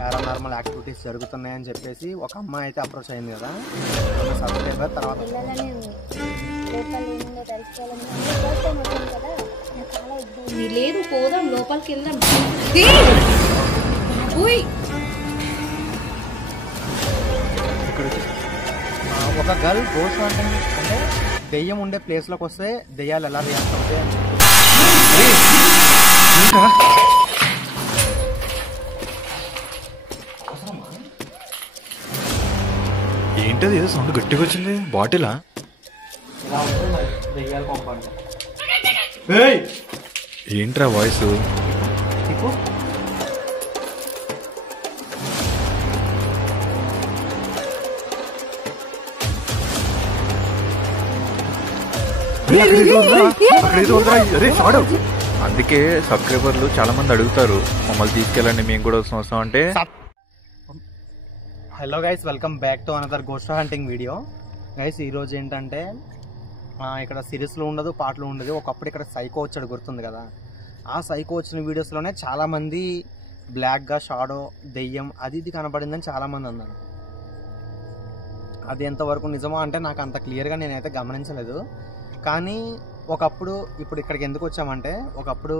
Paranormal activities జరుగుతున్నాయని చెప్పేసి ఒక అమ్మాయి అయితే అప్రోచ్ అయింది కదా, సబ్స్క్రైబర్. తర్వాత లేదు పోదాం లోపలికి వెళ్దాం. ఒక గర్ల్ గోస్ట్ హంటింగ్ అంటే దెయ్యం ఉండే ప్లేస్లోకి వస్తే దెయ్యాలు ఎలా రియాక్ట్ అవుతాయి అని ఏంటది ఏదో సౌండ్ గట్టిగా వచ్చింది, బాటిలా? ఇలా ఉంటుంది దెయ్యాల కాంపౌండ్. ఏంట్రా వాయిస్? అందుకే సబ్స్క్రైబర్లు చాలా మంది అడుగుతారు మమ్మల్ని తీసుకెళ్ళండి, మేము కూడా వస్తాం అంటే. Hello guys, welcome back to another ghost hunting video. Guys ఈరోజు ఏంటంటే ఇక్కడ సిరీస్లో ఉండదు, పాటలు ఉండదు. ఒకప్పుడు ఇక్కడ సైకో వచ్చాడు, గుర్తుంది కదా? ఆ సైకో వచ్చిన వీడియోస్లోనే చాలామంది బ్లాక్గా షాడో దెయ్యం అది ఇది కనబడిందని చాలామంది అన్నారు. అది ఎంతవరకు నిజమో అంటే నాకు అంత క్లియర్గా నేనైతే గమనించలేదు. కానీ ఒకప్పుడు, ఇప్పుడు ఇక్కడికి ఎందుకు వచ్చామంటే, ఒకప్పుడు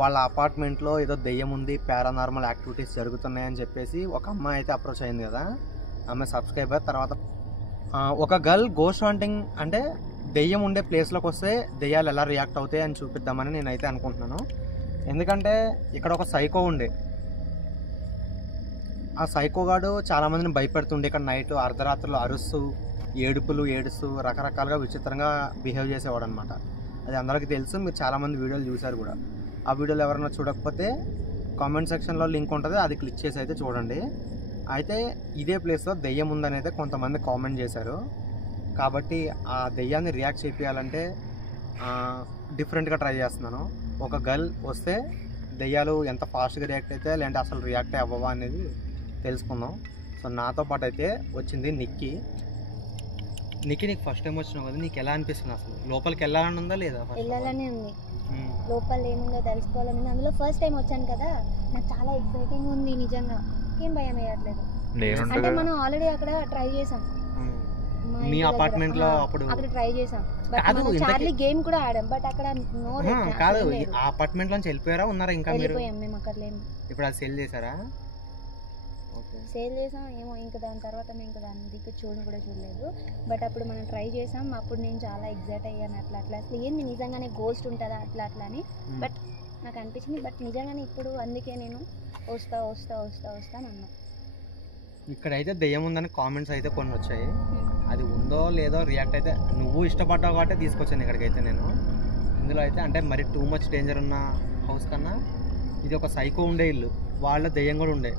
వాళ్ళ అపార్ట్మెంట్లో ఏదో దెయ్యం ఉంది, పారానార్మల్ యాక్టివిటీస్ జరుగుతున్నాయని చెప్పేసి ఒక అమ్మాయి అయితే అప్రోచ్ అయింది కదా, ఆమె సబ్స్క్రైబర్. తర్వాత ఒక గర్ల్ గోస్ట్ హంటింగ్ అంటే దెయ్యం ఉండే ప్లేస్లోకి వస్తే దెయ్యాలు ఎలా రియాక్ట్ అవుతాయి అని చూపిద్దామని నేనైతే అనుకుంటున్నాను. ఎందుకంటే ఇక్కడ ఒక సైకో ఉండే, ఆ సైకోగాడు చాలామందిని భయపెడుతుండే. ఇక్కడ నైట్ అర్ధరాత్రులు అరుస్తూ ఏడుస్తూ రకరకాలుగా విచిత్రంగా బిహేవ్ చేసేవాడు అనమాట. అది అందరికీ తెలుసు, మీరు చాలామంది వీడియోలు చూశారు కూడా. ఆ వీడియోలు ఎవరైనా చూడకపోతే కామెంట్ సెక్షన్లో లింక్ ఉంటుంది, అది క్లిక్ చేసి అయితే చూడండి. అయితే ఇదే ప్లేస్లో దెయ్యం ఉందని అయితే కొంతమంది కామెంట్ చేశారు. కాబట్టి ఆ దెయ్యాన్ని రియాక్ట్ చేయాలంటే డిఫరెంట్గా ట్రై చేస్తున్నాను. ఒక గర్ల్ వస్తే దెయ్యాలు ఎంత ఫాస్ట్గా రియాక్ట్ అయితే లేదంటే అసలు రియాక్ట్ అవ్వవా అనేది తెలుసుకుందాం. సో నాతో పాటు అయితే వచ్చింది నిక్కీ. నీకు ఫస్ట్ టైం వచ్చినావు కదా, నీకు ఎలా అనిపిస్తుంది? అసలు లోపలికి వెళ్ళాలని ఉందా లేదా? వెళ్ళాలని ఉంది, లోపల ఏముందో తెలుసుకోవాలని ఉంది. అందులో ఫస్ట్ టైం వచ్చాను కదా, నాకు చాలా ఎక్సైటింగ్ ఉంది నిజంగా. ఏం భయం వేయట్లేదు. అంటే మనం ఆల్రెడీ అక్కడ ట్రై చేసాం, మీ అపార్ట్మెంట్ లో అక్కడ ట్రై చేసాం. చార్లీ గేమ్ కూడా ఆడాం, బట్ అక్కడ నో కాదు. ఆ అపార్ట్మెంట్ లోంచి వెళ్ళిపోయారా, ఉన్నారా ఇంకా? వెళ్ళిపోయాం మేము, అక్కడ లేము. ఇప్పుడు అది సేల్ చేశారా? సేల్ చేసాం ఏమో, ఇంకా దాని తర్వాత మేము ఇంకా దాని దిక్కు కూడా చూడలేదు. బట్ అప్పుడు మనం ట్రై చేసాం, అప్పుడు నేను చాలా ఎగ్జైట్ అయ్యాను. అట్లా అసలు ఏంది నిజంగానే గోస్ట్ ఉంటుందా అట్లా అని. బట్ నాకు అనిపించింది, బట్ నిజంగానే ఇప్పుడు అందుకే నేను వస్తానన్నా. ఇక్కడైతే దెయ్యం ఉందని కామెంట్స్ అయితే కొన్ని వచ్చాయి. అది ఉందో లేదో రియాక్ట్ అయితే నువ్వు ఇష్టపడ్డావు కాబట్టి తీసుకొచ్చాను ఇక్కడికైతే నేను. ఇందులో అయితే అంటే మరి టూ మచ్ డేంజర్ ఉన్న హౌస్ కన్నా ఇది ఒక సైకో ఉండే ఇల్లు, వాళ్ళ దెయ్యం కూడా ఉండే.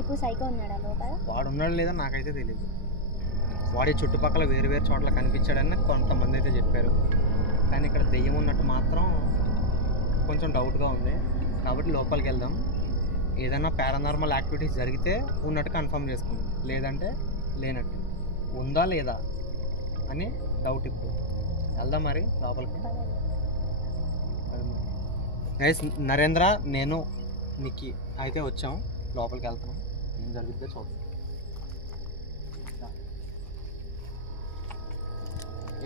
ఇప్పుడు సైకో ఉన్నాడా లోపల? వాడు ఉన్నాడు లేదా నాకైతే తెలియదు. వాడి చుట్టుపక్కల వేరు చోట్ల కనిపించాడని కొంతమంది అయితే చెప్పారు. కానీ ఇక్కడ దెయ్యం ఉన్నట్టు మాత్రం కొంచెం డౌట్గా ఉంది. కాబట్టి లోపలికి వెళ్దాం. ఏదైనా పారానార్మల్ యాక్టివిటీస్ జరిగితే ఉన్నట్టు కన్ఫర్మ్ చేసుకుందాం, లేదంటే లేనట్టు. ఉందా లేదా అని డౌట్. ఇప్పుడు వెళ్దాం మరి లోపలికి. గైస్, నరేంద్ర, నేను, నిక్కీ అయితే వచ్చాం, లోపలికి వెళ్తాం. ఏం జరిగిద్దో చూద్దాం.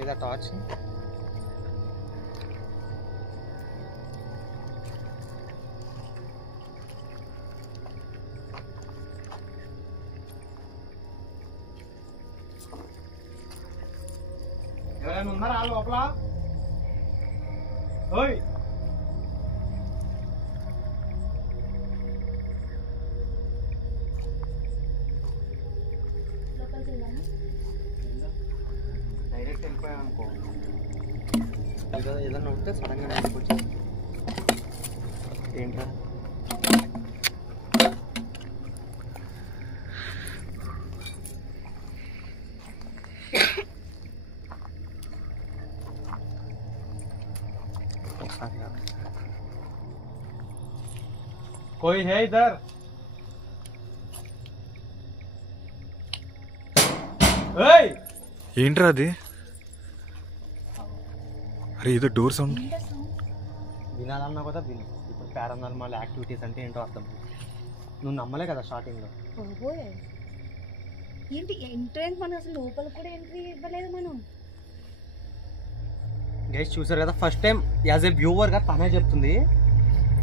ఏదా టార్చ్? ఎవరైనా ఉన్నారా లోపల? ఓయ్, డైరెక్ట్ వెళ్ళిపోయాను అనుకో. ఏదన్నా ఉంటే సడన్గా నేను వచ్చేసి ఏంట్రా कोई है इधर? ఏంట్రా అది? అరే ఇది డోర్ సౌండ్. వినాలన్నా కూడా విను. ఇప్పుడు పారానార్మల్ యాక్టివిటీస్ అంటే ఏంటో అర్థం. నువ్వు నమ్మలే కదా స్టార్టింగ్లో. బాబోయ్ ఏంటి ఎంట్రెన్స్ మనం అసలు లోపల కూడా ఎంట్రీ ఇవ్వలేదు మనం. గైస్ చూసారు కదా, ఫస్ట్ టైం యాజ్ ఏ వ్యూవర్గా తనే చెప్తుంది.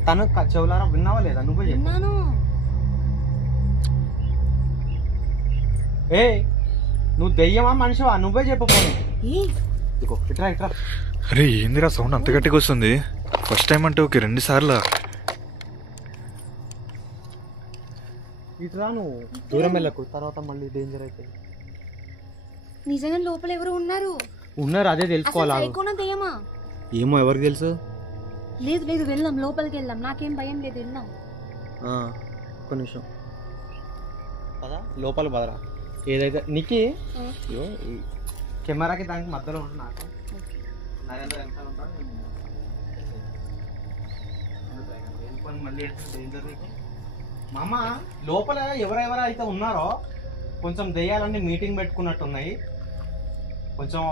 తను చెవులారా విన్నావా లేదా? నువ్వు విన్నాను. ఏ నువ్వు దెయ్యమా మనిషివా? నువ్వే చెప్పపోను. ఇదిగో ఇట్రా ఇట్రా. అరే ఏందిరా సౌండ్ అంత గట్టిగా వస్తుంది? ఫస్ట్ టైం అంటే ఓకే, 2 సార్లు. ఇట్రా, నువ్వు దూరం వెళ్ళకు, తర్వాత మళ్ళీ డేంజర్ అవుతుంది. నిజంగా లోపల ఎవరు ఉన్నారు? అదే తెలుసుకోవాలా? దెయ్యమా ఏమో ఎవరికి తెలుసు. లేదు లేదు వెళ్దాం, లోపలికి వెళ్దాం. నాకేం భయం లేదు, వెళ్దాం. ఒక్క నిమిషం పదా, లోపల పదరా. ఏదైతే నీకు కెమెరాకి దానికి మధ్యలో ఉంటుంది. నాకు నరేంద్ర వెనకాల ఉంటాడు. మళ్ళీ డేంజర్ నీకు. మామ లోపల ఎవరెవరు అయితే ఉన్నారో కొంచెం దెయ్యాలన్నీ మీటింగ్ పెట్టుకున్నట్టున్నాయి. కొంచెం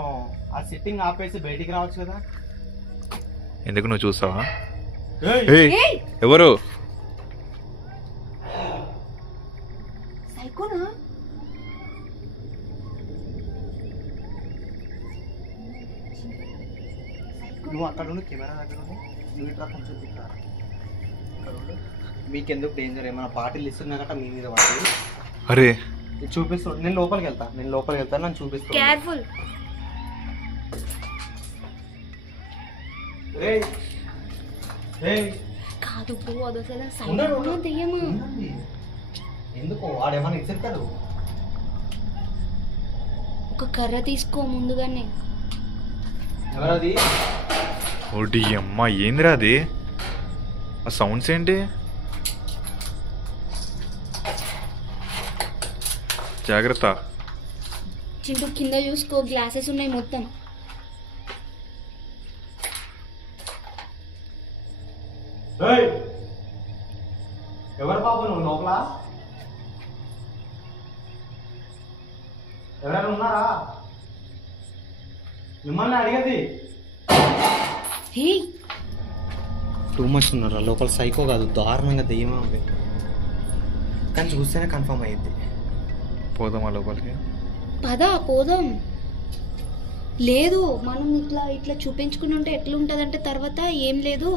ఆ సిట్టింగ్ ఆపేసి బయటికి రావచ్చు కదా. ఎందుకు నువ్వు చూసావా? ఎవరు? సైకోనా? నువ్వు అక్కడ ఉండి కెమెరా దగ్గర ఉండి నువ్వు ఇట్లా కొంచెం తిట్టారు. మీకెందుకు డేంజర్? ఏమైనా పార్టీలు ఇస్తున్నారట మీ మీద వాటి. అరే చూపిస్తాను. నేను లోపలికి వెళ్తాను, నన్ను చూపిస్తాను. కేర్ఫుల్. కాదు బ్రో, అదొకలా సైకోనా దెయ్యమా? ఎందుకు వాడేమన్నా ఇచ్చేస్తాడు? ఒక కర్ర తీసుకో ముందుగానే. ఎవరది? ఓడి అమ్మ, ఏందిరా అది? ఆ సౌండ్స్ ఏంటి? జాగ్రత్త. చింటూ కింద చూసుకో, గ్లాసెస్ ఉన్నాయి మొత్తం. ఎవరు బాబు నువ్వు లోపల? ఎవరైనా ఉన్నారా? మిమ్మల్ని అడిగేది. టూ మచ్ ఉన్నారా లోపల? సైకో కాదు, దారుణంగా దెయ్యమే ఉంది. కానీ చూస్తేనే కన్ఫర్మ్ అయ్యింది. పోదామా లోపలికి? పదా పోదాం. లేదు మనం ఇట్లా ఇట్లా చూపించుకుని ఉంటే ఎట్లుంటది అంటే తర్వాత ఏం లేదు,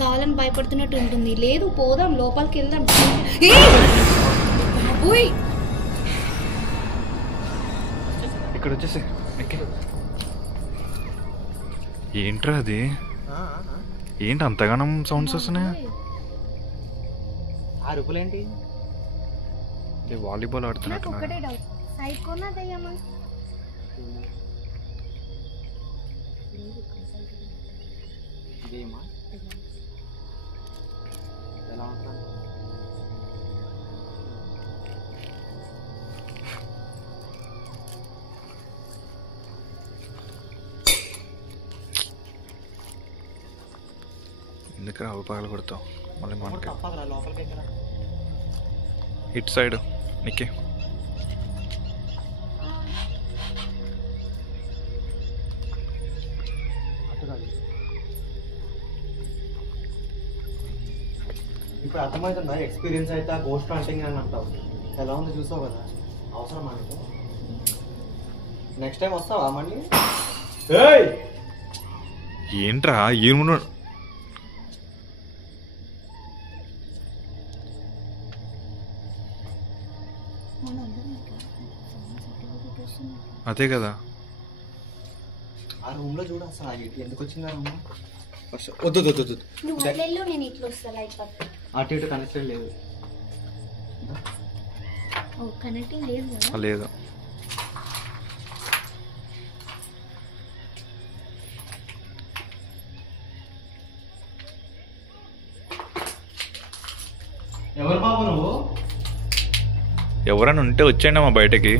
కావాలని భయపడుతున్నట్టు ఉంటుంది. లేదు పోదాం, లోపలికి వెళ్దాం. ఇక్కడ వచ్చేసి ఏంట్రా అది? ఏంటి అంతగానం సౌండ్స్ వస్తున్నాయి? ఆ అరుపులేంటి? వాలీబాల్ ఆడుతున్నట్టు. సైకోనా దయ్యమా? ఎలా ఉంటాను? ఎందుకు అవి పగలు కొడతావు మళ్ళీ? మనకి లోపలికి ఇటు సైడ్ నీకే. ఇప్పుడు అర్థమవుతుందా? ఎక్స్పీరియన్స్ అయితే గోస్ట్ హంటింగ్ అని అంటావు. ఎలా ఉంది చూసావు కదా, అవసరం మనకు. నెక్స్ట్ టైం వస్తావా మళ్ళీ? ఏంట్రా ఏమున్నా? అదే కదా ఆ రూమ్ లో చూడు అసలు ఎందుకు వచ్చింది ఆ రూమ్. వద్దు నేను ఇట్లా వస్తా. లైట్ అటు ఇటు కనెక్షన్ లేదు. కనెక్టింగ్ లేదు. లేదు. ఎవరు బాబు నువ్వు? ఎవరైనా ఉంటే వచ్చేయండి మా బయటకి.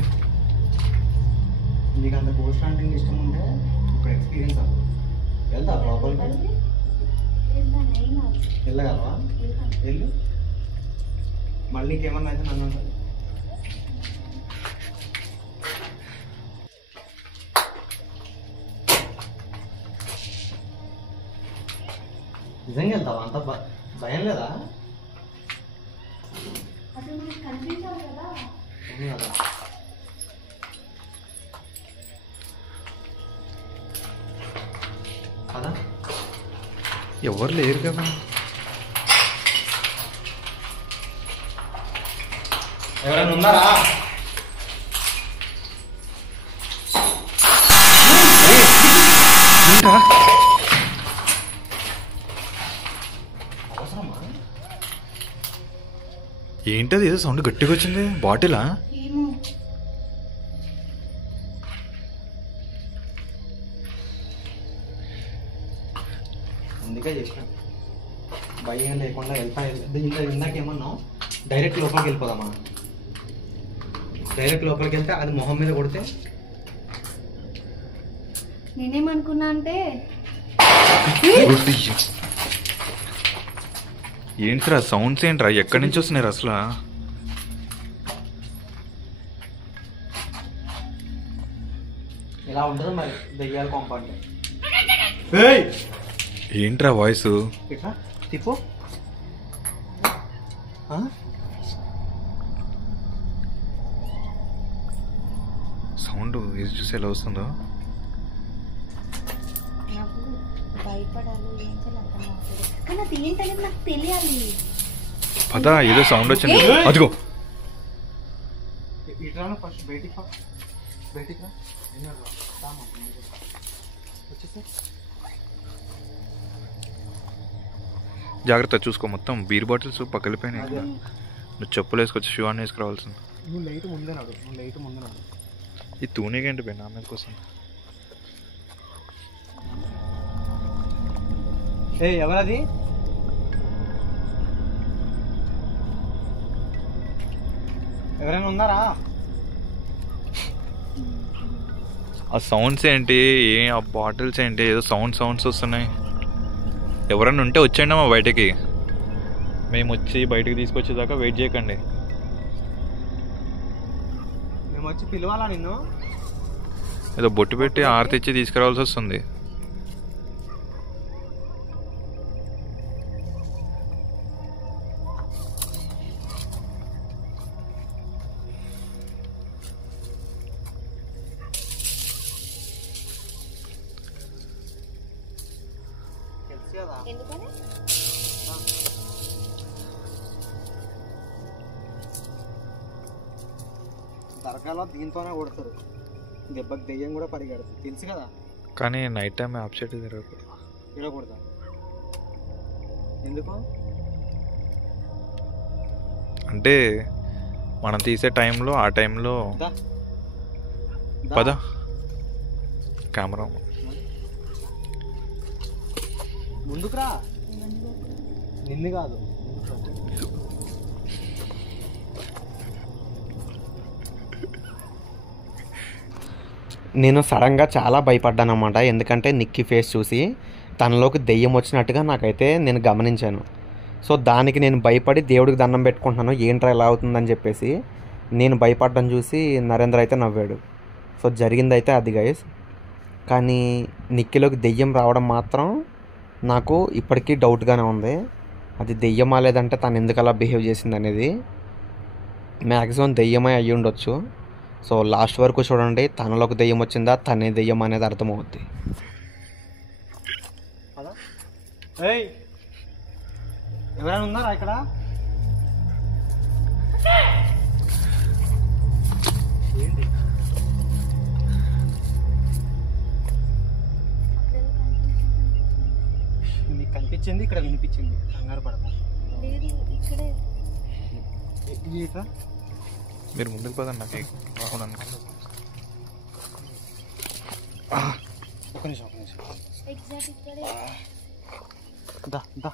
నీకు అంత గోస్ట్ హంటింగ్ ఇష్టం ఉంటే ఇప్పుడు ఎక్స్పీరియన్స్ అవ్వు. వెళ్తా లోపలికి. వెళ్ళగలవా? వెళ్ళు. మళ్ళీ నీకేమన్నా అయితే నన్ను ఉంటుంది. నిజంగా వెళ్తావా? అంత భయం లేదా? కదా ఎవరు లేరు కదా. ఎవరైనా ఉన్నారా? ఏంటది ఏదో సౌండ్ గట్టిగా వచ్చింది. బాటిలా? అందుకే చేసిన భయం లేకుండా ఇంత ఇందాకేమన్నావు డైరెక్ట్ లోపలికి వెళ్ళిపోదామా? డైరెక్ట్ లోపలికి వెళ్తే అది మొహం మీద కొడితే నేనేమనుకున్నా అంటే ఏంట్రా సౌండ్స్ ఏంట్రా? ఎక్కడి నుంచి వస్తున్నాయి అసలు? ఇలా ఉంటుంది మరి దెయ్యాల కాంపౌండ్. ఏంట్రా వాయిస్? ఇట్లా తిప్పు. సౌండ్ ఇది చూసి ఎలా వస్తుందో. నాకు భయపడాలి ఏం చేయాలి అర్థం కావట్లేదు. కానీ అది ఏంటనేది నాకు తెలియాలి. పదా ఏదో సౌండ్ వచ్చింది. అదిగో ఇట్లా ఫస్ట్ బయటికి బయటికి రా. వచ్చేసి జాగ్రత్త చూసుకో. మొత్తం బీర్ బాటిల్స్ పక్కలిపోయినాయి. నువ్వు చెప్పులు వేసుకొచ్చి షూ అని వేసుకురావాల్సింది. నువ్వు లైట్ ముందే నడు. నువ్వు లైట్ ముందే నడు. ఈ తూనీగేంటి పోయి నా మీద కోసం? ఎవరది? ఎవరైనా ఉన్నారా? ఆ సౌండ్స్ ఏంటి? ఆ బాటిల్స్ ఏంటి? ఏదో సౌండ్స్ వస్తున్నాయి. ఎవరన్నా ఉంటే వచ్చేయండి మా బయటకి. మేము వచ్చి బయటకు తీసుకొచ్చేదాకా వెయిట్ చేయకండి. మేము వచ్చి పిలవాలా నిన్ను? ఏదో బొట్టు పెట్టి ఆరతి ఇచ్చి తీసుకురావాల్సి వస్తుంది. ఎందుకని దర్గాలో దీంతోనే కొడతారు. దెబ్బకి దెయ్యం కూడా పరిగెడుతుంది తెలుసు కదా. కానీ నైట్ టైం ఆప్సెట్ తిరగకూడదు. ఇలా కొడతా ఎందుకు అంటే మనం తీసే టైంలో ఆ టైంలో పద కెమెరా ముందుకు రా. నిన్ను కాదు. నేను సడన్గా చాలా భయపడ్డాను అన్నమాట. ఎందుకంటే నిక్కీ ఫేస్ చూసి తనలోకి దెయ్యం వచ్చినట్టుగా నాకైతే నేను గమనించాను. సో దానికి నేను భయపడి దేవుడికి దండం పెట్టుకుంటున్నాను, ఏంట్రా ఎలా అవుతుందని చెప్పేసి. నేను భయపడ్డం చూసి నరేంద్ర అయితే నవ్వాడు. సో జరిగిందైతే అది గైస్. కానీ నిక్కీలోకి దెయ్యం రావడం మాత్రం నాకు ఇప్పటికీ డౌట్గానే ఉంది. అది దెయ్యమా లేదంటే తను ఎందుకు అలా బిహేవ్ చేసింది అనేది. మ్యాక్సిమం దెయ్యమై అయ్యి ఉండొచ్చు. సో లాస్ట్ వరకు చూడండి, తనలోకి దెయ్యం వచ్చిందా తనే దెయ్యం అనేది అర్థమవుద్ది. ఎవరైనా ఉన్నారా ఇక్కడ? మీకు కనిపించింది, ఇక్కడ వినిపించింది. కంగారు పడతా. మీరు ముందుకు పదండి. నాకు రావడానికి ఒక నిమిషం. దా దా.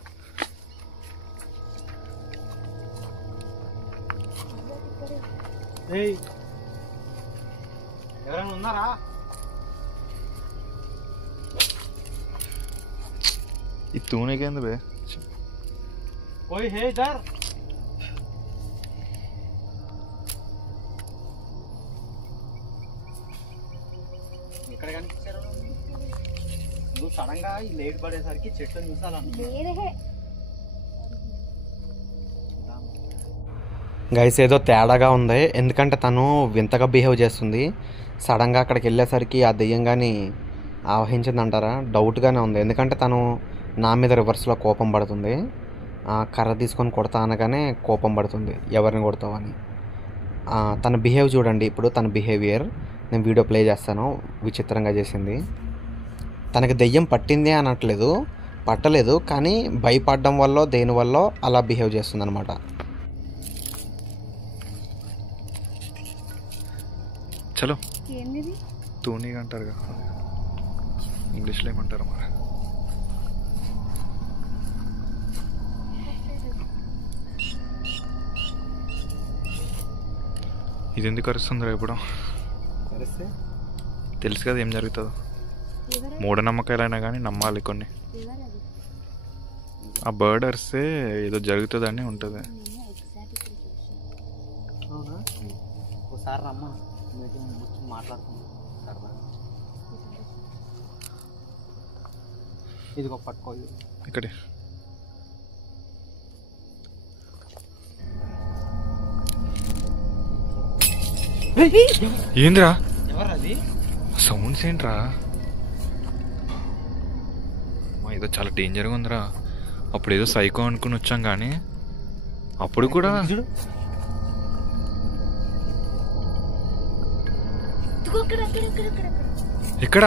ఎవరైనా ఉన్నారా? ఈ తూనీకేంది బే? ఓయ్ హే ఇధర్. ఎక్కడ కనిపించారు? నువ్వు సడన్ గా ఈ లేట్ పడేసరికి చెట్టుని చూసాను. గైస్ ఏదో తేడాగా ఉంది, ఎందుకంటే తను వింతగా బిహేవ్ చేస్తుంది. సడన్గా అక్కడికి వెళ్ళేసరికి ఆ దెయ్యం కానీ ఆవహించిందంటారా, డౌట్గానే ఉంది. ఎందుకంటే తను నా మీద రివర్స్లో కోపం పడుతుంది. కర్ర తీసుకొని కొడతా అనగానే కోపం పడుతుంది, ఎవరిని కొడతావని. తన బిహేవ్ చూడండి ఇప్పుడు, తన బిహేవియర్ నేను వీడియో ప్లే చేస్తాను. విచిత్రంగా చేసింది. తనకి దెయ్యం పట్టింది అనట్లేదు, పట్టలేదు, కానీ భయపడడం వల్ల దేనివల్ల అలా బిహేవ్ చేస్తుంది అనమాట. చలో ఏంది తూనీగా అంటారు కదా, ఇంగ్లీష్లో ఏమంటారు మరి. ఇది ఎందుకు అరుస్తుందిరా ఇప్పుడు? తెలుసు కదా ఏం జరుగుతుందో. మూఢనమ్మకాలైనా కానీ నమ్మాలి కొన్ని. ఆ బర్డ్ అరిస్తే ఏదో జరుగుతుందని ఉంటుంది. ఒకసారి రమ్మ మాట్లాడుతుంది. ఇది ఒక పట్టుకోవాలి ఇక్కడే. ఏంద్రా ఎవరది? సౌండ్స్ ఏంట్రా? ఏదో చాలా డేంజర్గా ఉందిరా. అప్పుడు ఏదో సైకో అనుకుని వచ్చాం కానీ అప్పుడు కూడా ఎక్కడ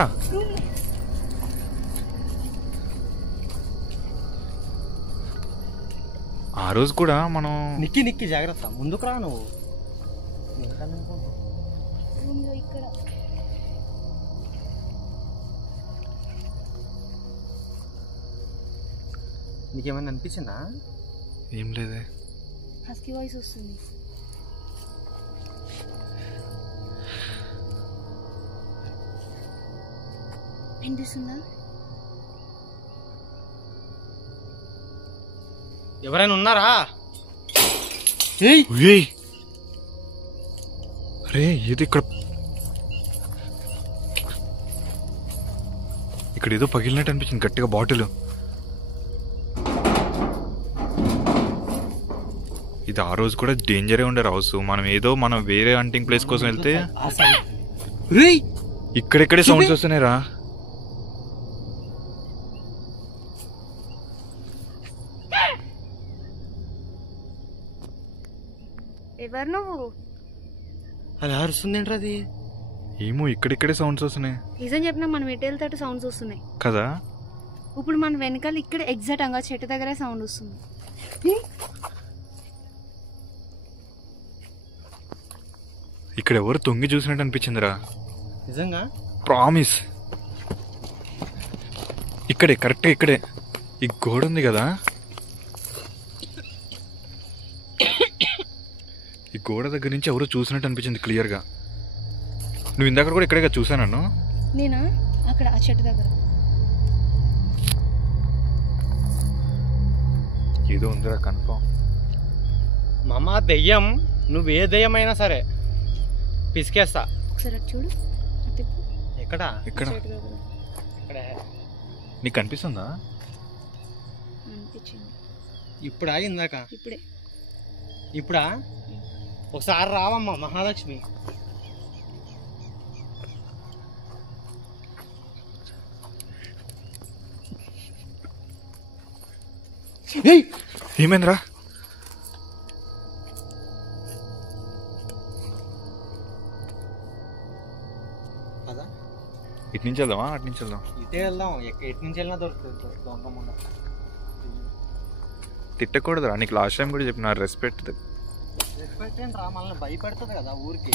ఆ రోజు కూడా మనం నిక్కి జాగ్రత్త, ముందుకు రా నువ్వు. నీకేమైనా అనిపించిందా? ఏం లేదే. హస్కీ వాయిస్ వస్తుంది. వినిపిస్తుందా? ఎవరైనా ఉన్నారా? అరే ఇది ఇక్కడ ఏదో పగిలినట్టు అనిపించింది గట్టిగా బాటిల్. ఇది ఆ రోజు కూడా డేంజరే ఉండే హౌస్. మనం వేరే హంటింగ్ ప్లేస్ కోసం వెళ్తే ఇక్కడెక్కడే సౌండ్స్ వస్తున్నాయి రా. ఎవరు నువ్వు? అలా అరుస్తుంది ఏంట్రా అది? ఏమో ఇక్కడిక్కడే సౌండ్స్ వస్తున్నాయి. నిజం చెప్పినా మనం ఎటు వెళ్తే సౌండ్స్ వస్తున్నాయి కదా. ఇప్పుడు మన వెనకాల ఇక్కడ ఎగ్జాక్ట్ అంగా చెట్టు దగ్గరే సౌండ్ వస్తుంది. ఇక్కడ ఎవరు తొంగి చూసినట్టు అనిపించిందిరా నిజంగా. ప్రామిస్. ఇక్కడే కరెక్ట్గా ఇక్కడే ఈ గోడ ఉంది కదా, ఈ గోడ దగ్గర నుంచి ఎవరో చూసినట్టు అనిపించింది క్లియర్గా. నువ్వు ఇందాక కూడా ఇక్కడే చూసాను. నేనా? అక్కడ ఆ చెట్టు దగ్గర ఏదో ఉందిరా కన్ఫర్మ్. మామ దెయ్యం, నువ్వు ఏ దెయ్యమైనా సరే పిసికేస్తా. ఒకసారి చూడు. ఎక్కడ? ఇక్కడ ఇక్కడ నీకు కనిపిస్తుందా? అనిపించింది. ఇప్పుడా? ఇందాక? ఇప్పుడే. ఇప్పుడా? ఒకసారి రావమ్మా మహాలక్ష్మి. ఏమైందిరా? కదా ఇటు నుంచి వెళ్దామా అటు నుంచి వెళ్దాం? ఇటే వెళ్దాం. ఎటు నుంచి వెళ్ళినా దొరుకుతుంది దొంగ ముందు. తిట్టకూడదురా, నీకు లాస్ట్ టైం కూడా చెప్పిన రెస్పెక్ట్. రెస్పెక్ట్ ఏంటి రా, మనల్ని భయపెడుతుంది కదా ఊరికి.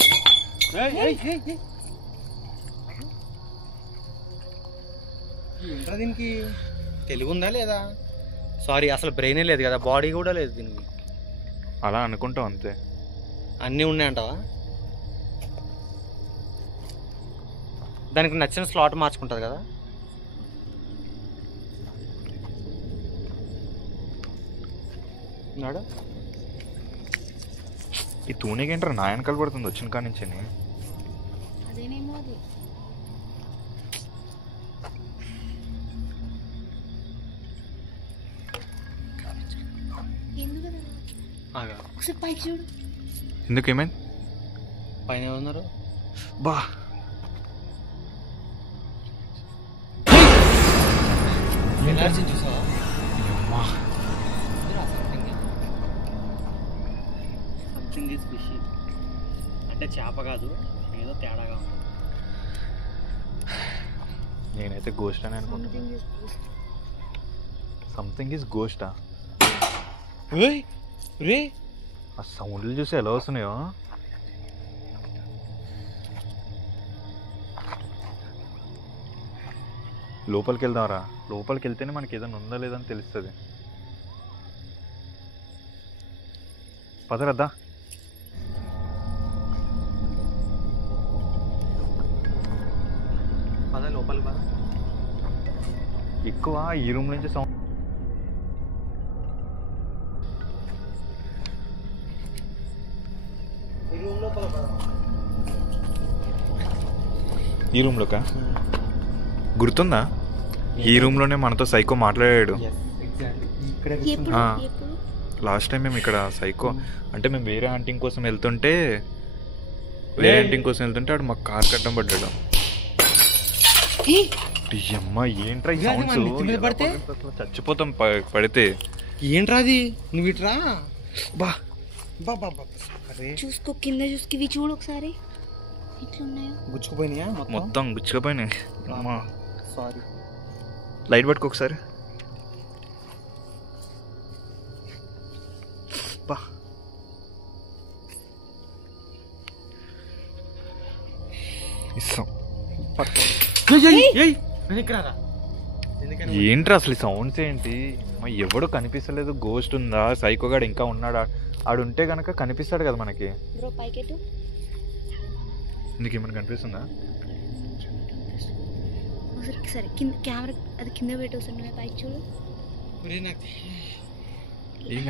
ఏంట్రా దీనికి తెలివి ఉందా లేదా? సారీ, అసలు బ్రెయినే లేదు కదా, బాడీ కూడా లేదు దీనికి. అలా అనుకుంటాం అంతే. అన్నీ ఉన్నాయంటావా? దానికి నచ్చిన స్లాట్ మార్చుకుంటుంది కదా. నాడు ఈ తూనీకేంటారా నా వెనకాల పడుతుంది వచ్చిన కాడి నుంచి. అదేనేమో అది. ఒకసారి పైకి చూడు. ఎందుకు ఏమైంది? పైన ఉన్నారు బా చూసావా? సంథింగ్ ఈజ్ ఫిషీ అంటే చేప కాదు, ఏదో తేడాగా ఉంది. నేనైతే గోస్ట్ అని అనుకుంటున్నాను. Something is గోస్టా? రే ఆ సౌండ్లు చూసి ఎలా వస్తున్నాయో. లోపలికి వెళ్దాంరా. లోపలికి వెళ్తేనే మనకి ఏదైనా ఉందా లేదని తెలుస్తుంది. పదరద్దా. పద లోపలికి పద. ఎక్కువ ఈ రూమ్ నుంచి సౌండ్. ఈ రూమ్లోకా? గుర్తుందా? ఈ రూమ్లోనే మనతో సైకో మాట్లాడాడు. లాస్ట్ టైం మేము ఇక్కడ సైకో అంటే మేము వేరే హంటింగ్ కోసం వెళ్తుంటే వాడు మాకు కార్ కట్టం పడ్డాడు. అమ్మా ఏంట్రా ఈ సౌండ్స్? చచ్చిపోతాం పడితే. ఏంట్రా అది? నువ్వు ఇట్రా. బా చూసుకో, కింద చూసుకు, ఇవి చూడు ఒకసారి. ఇట్లున్నాయో గుచ్చుకుపోయినాయా? మొత్తం గుచ్చుకుపోయినాయి. అమ్మా సారీ. లైట్ పట్టుకో ఒకసారి. బా ఇస్తాం. ఏంట్రా అసలు సౌండ్స్ ఏంటి? ఎవడు కనిపిస్తలేదు. గోస్ట్ ఉందా? సైకోగాడు ఇంకా ఉన్నాడా? ఆడుంటే గనక కనిపిస్తాడు కదా మనకి. నీకేమైనా కనిపిస్తుందా? సరే కెమెరా అది కింద పెట్టు, పైకి చూడు.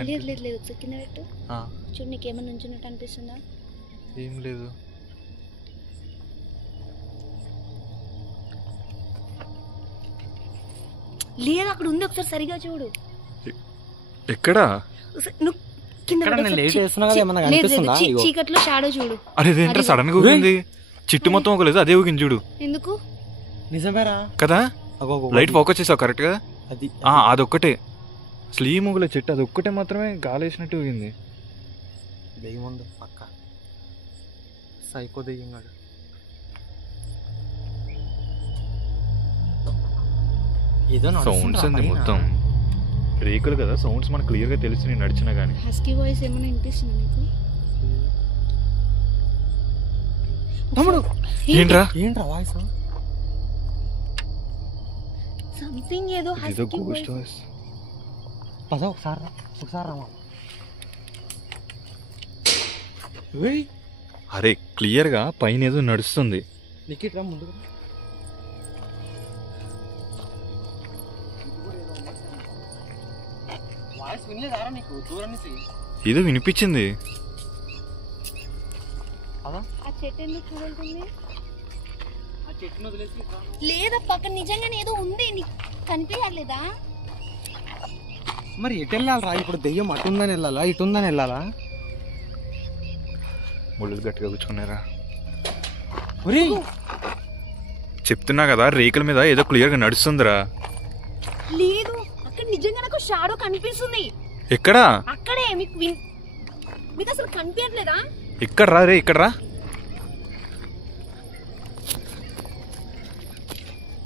లేదు లేదు లేదు, ఒకసారి కింద పెట్టు చూడు. నీకేమైనా నుంచున్నట్టు అనిపిస్తుందా? ఏం లేదు. లేదు, అక్కడ ఉంది, ఒకసారి సరిగా చూడు. ఎక్కడా? నువ్వు చీకట్లో షాడో చూడు. అరే ఏంట్రా సడన్ గా ఊగింది? చిట్టు మొత్తం ఊగలేదు, అదే ఊగింది చూడు. ఎందుకు? నిజమేరా కదా? లైట్ ఫోకస్ చేసావు కరెక్ట్ గా? అదొక్కటే అసలు ఈ మూగల చెట్టు, అదొక్కటే మాత్రమే గాలి వేసినట్టు ఊగింది. దెయ్యం ఉంది పక్క. సైకో దెయ్యం కాదు. సౌండ్స్ ఉంది మొత్తం. రేకులు కదా, సౌండ్స్ మనకు క్లియర్ గా తెలుసు నడిచినా గానీ. హస్కీ వాయిస్ ఏమైనా వినిపిస్తుంది నీకు? ఏంట్రా వాయిస్? సంథింగ్ ఏదో హస్కీ వాయిస్. పద ఒకసారి రామా. అరే క్లియర్ గా పైన ఏదో నడుస్తుంది. రా ముందుకు. ఏదో వినిపించింది. లేదా పక్కన నిజంగానే ఏదో ఉంది, కనిపించలేదా? మరి ఎటు వెళ్ళాలరా ఇప్పుడు? దెయ్యం అటుందని వెళ్ళాలా, ఇటుందని వెళ్ళాలా? ముళ్ళు గట్టిగా కూర్చుకున్నారా? చెప్తున్నా కదా, రేకుల మీద ఏదో క్లియర్ గా నడుస్తుందిరా. లేదు, అక్కడ నిజంగా నాకు షాడో కనిపిస్తుంది. ఎక్కడా? అక్కడే. మీకు అసలు కనిపించట్లేదా? ఇక్కడ రా రే, ఇక్కడ రా.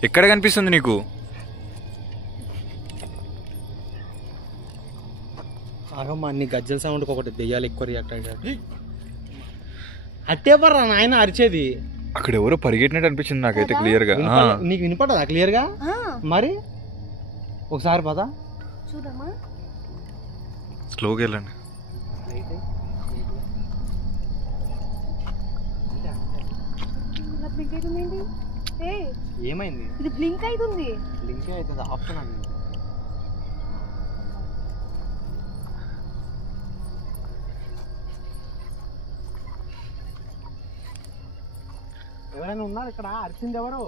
ఎక్కడ కనిపిస్తుంది నీకు? ఆగమ్మా, నీ గజ్జల సౌండ్ ఒకటి దెయ్యాలు ఎక్కువ రియాక్ట్ అయ్యాడు. అట్టే పర్రా నాయన అరిచేది. అక్కడ ఎవరో పరిగెట్టినట్టు అనిపించింది నాకైతే క్లియర్ గా. నీకు వినపడదా క్లియర్ గా? మరి ఒకసారి పద చూద్దామా. స్లోగా వెళ్ళండి. ఏమైంది? ఇది బ్లింక్ అవుతుంది. బ్లింక్ అవుతుంది, ఆప్షన్ అది. ఎవరైనా ఉన్నారు ఇక్కడ? అరిచింది ఎవరు?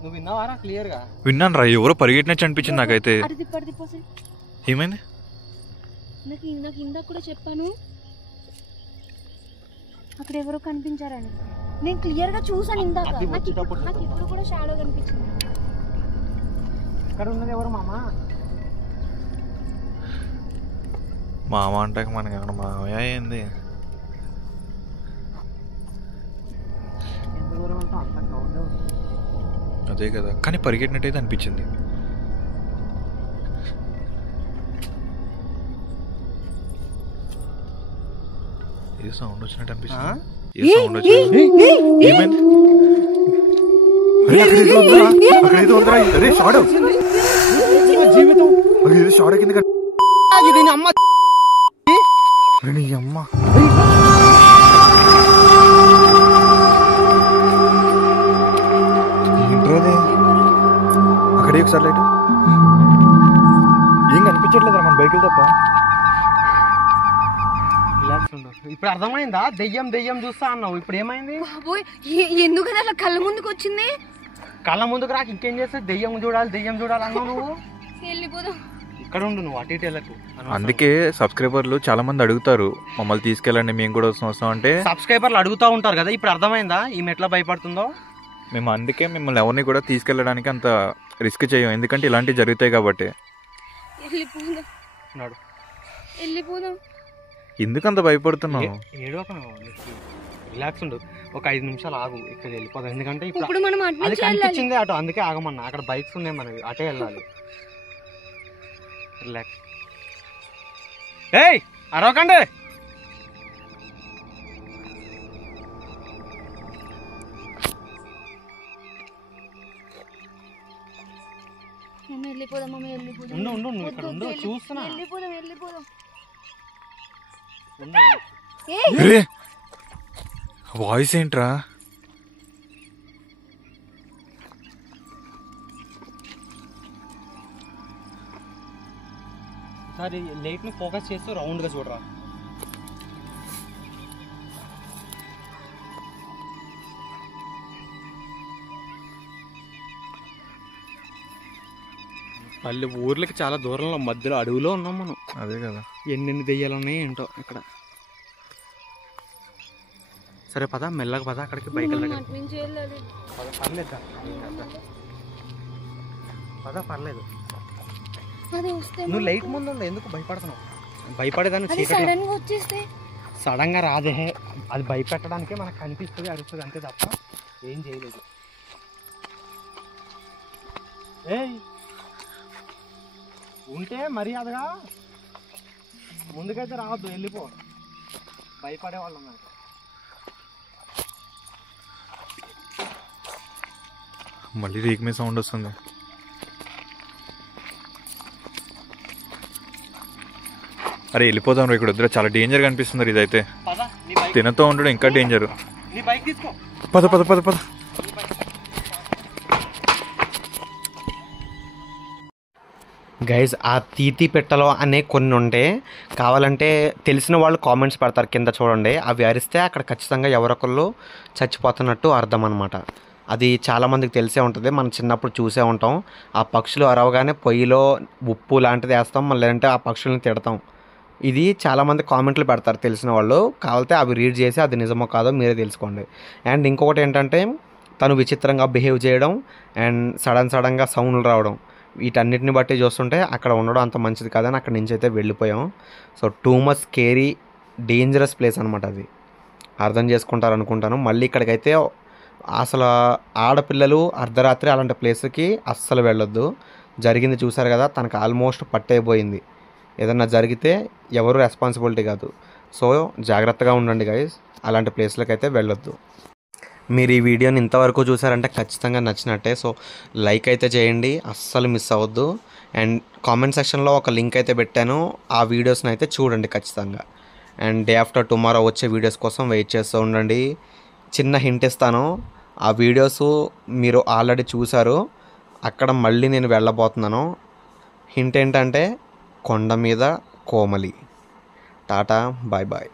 నువ్వు విన్నావారా క్లియర్ గా? విన్నాను రా, ఎవరో పరిగెట్టినట్టు అనిపించింది నాకైతే. ఏమైంది? నాకు ఇందాక కూడా చెప్పాను అక్కడ ఎవరో కనిపించారని. నేను క్లియర్గా చూసాను ఇందాక. నాకు ఇప్పుడు కూడా షాడో కనిపించింది. ఇక్కడ ఉన్నది ఎవరు మామ? మామ అంటే మనకి అక్కడ మామయ్య ఏంది? అదే కదా, కానీ పరిగెట్టినట్టయితే అనిపించింది. ఏ సౌండ్ వచ్చినట్టు అనిపిస్తుంది. ఏ సౌండ్ వచ్చింది? ఏమైంది? జీవితం షాడో కింద అమ్మ. ఏంట్రోదే అక్కడే ఒకసారి లైట్ ఏం కనిపించట్లేదురా మన బైకులు తప్ప. ఇప్పుడు అర్థమైందా? దెయ్యం దెయ్యం చూస్తా అన్నావు, ఇప్పుడు ఏమైంది? ఎందుకని అట్లా కళ్ళ ముందుకు వచ్చింది? కళ్ళ ముందుకు రాక ఇంకేం చేస్తే దెయ్యం చూడాలి అన్నావు నువ్వు. వెళ్ళిపోదాం, ఇక్కడ ఉండు నువ్వు, అటు ఇటు వెళ్ళకు. అందుకే సబ్స్క్రైబర్లు చాలా మంది అడుగుతారు మమ్మల్ని తీసుకెళ్ళండి మేము కూడా వస్తాం అంటే. సబ్స్క్రైబర్లు అడుగుతూ ఉంటారు కదా, ఇప్పుడు అర్థమైందా ఈమె ఎట్లా భయపడుతుందో? మేము అందుకే మిమ్మల్ని ఎవరిని కూడా తీసుకెళ్ళడానికి అంత రిస్క్ చేయం, ఎందుకంటే ఇలాంటివి జరుగుతాయి కాబట్టి. వెళ్ళిపోదాం. ఎందుకు అంత భయపడుతున్నావు? రిలాక్స్ ఉండు, ఒక 5 నిమిషాలు ఆగు, ఇక్కడ వెళ్ళిపోదాం. ఎందుకంటే ఇప్పుడు మనం అది కనిపించింది అటు, అందుకే ఆగమన్నా. అక్కడ బైక్స్ ఉన్నాయి మనవి, అటే వెళ్ళాలి. రిలాక్స్. ఏయ్ అరవకండి. ఉండు చూస్తున్నా. వాయిస్ ఏంట్రా? సరే లైట్ ని ఫోకస్ చేస్తూ రౌండ్ గా చూడరా. పల్లె ఊర్లకి చాలా దూరంలో మధ్యలో అడవిలో ఉన్నాం మనం. అదే కదా, ఎన్నెన్ని దెయ్యాలు ఉన్నాయి ఏంటో ఇక్కడ. సరే పద, మెల్లగా పద అక్కడికి, బైక్ పర్లేదు పద, పర్లేదు. నువ్వు లైట్ ముందు ఉండే, ఎందుకు భయపడుతున్నావు? భయపడేదాన్ని సడన్ గా రాదే, అది భయపెట్టడానికే మనకు కనిపిస్తుంది, అరుస్తుంది అంతే తప్ప ఏం చేయలేదు. ఏయ్ ఉంటే మర్యాదగా ముందుకైతే రావద్దు, వెళ్ళిపో. భయపడే వాళ్ళం నాకు. మళ్ళీ రీక్ మీద సౌండ్ వస్తుంది. అరే వెళ్ళిపోదాం రా, ఇక్కడ వద్దురా, చాలా డేంజర్గా అనిపిస్తుంది ఇదైతే. తినతో ఉండడం ఇంకా డేంజర్. పద పద పద పద. గైజ్ ఆ తీతి పెట్టలో అనే కొన్ని ఉంటే, కావాలంటే తెలిసిన వాళ్ళు కామెంట్స్ పెడతారు కింద చూడండి. అవి అరిస్తే అక్కడ ఖచ్చితంగా ఎవరొకళ్ళు చచ్చిపోతున్నట్టు అర్థం అనమాట. అది చాలామందికి తెలిసే ఉంటుంది, మనం చిన్నప్పుడు చూసే ఉంటాం. ఆ పక్షులు అరవగానే పొయ్యిలో ఉప్పు లాంటిది వేస్తాం, లేదంటే ఆ పక్షుల్ని తిడతాం. ఇది చాలామంది కామెంట్లు పెడతారు తెలిసిన వాళ్ళు. కావాలంటే అవి రీడ్ చేసి అది నిజమో కాదో మీరే తెలుసుకోండి. అండ్ ఇంకొకటి ఏంటంటే, తను విచిత్రంగా బిహేవ్ చేయడం అండ్ సడన్గా సౌండ్లు రావడం, వీటన్నిటిని బట్టి చూస్తుంటే అక్కడ ఉండడం అంత మంచిది కాదని అక్కడి నుంచి అయితే వెళ్ళిపోయాం. So too much scary dangerous place అనమాట. అది అర్థం చేసుకుంటారు అనుకుంటాను. మళ్ళీ ఇక్కడికైతే అసలు ఆడపిల్లలు అర్ధరాత్రి అలాంటి ప్లేస్కి అస్సలు వెళ్ళొద్దు. జరిగింది చూసారు కదా, తనకు ఆల్మోస్ట్ పట్టయిపోయింది. ఏదన్నా జరిగితే ఎవరు రెస్పాన్సిబిలిటీ కాదు. సో జాగ్రత్తగా ఉండండి గైస్, అలాంటి ప్లేస్లకు అయితే వెళ్ళొద్దు. మీరు ఈ వీడియోని ఇంతవరకు చూసారంటే ఖచ్చితంగా నచ్చినట్టే. సో లైక్ అయితే చేయండి, అస్సలు మిస్ అవ్వద్దు. అండ్ కామెంట్ సెక్షన్లో ఒక లింక్ అయితే పెట్టాను, ఆ వీడియోస్ని అయితే చూడండి ఖచ్చితంగా. అండ్ డే ఆఫ్టర్ టుమారో వచ్చే వీడియోస్ కోసం వెయిట్ చేస్తూ ఉండండి. చిన్న హింట్ ఇస్తాను, ఆ వీడియోస్ మీరు ఆల్రెడీ చూసారు, అక్కడ మళ్ళీ నేను వెళ్ళబోతున్నాను. హింట్ ఏంటంటే కొండ మీద కోమలి. Tata, bye bye.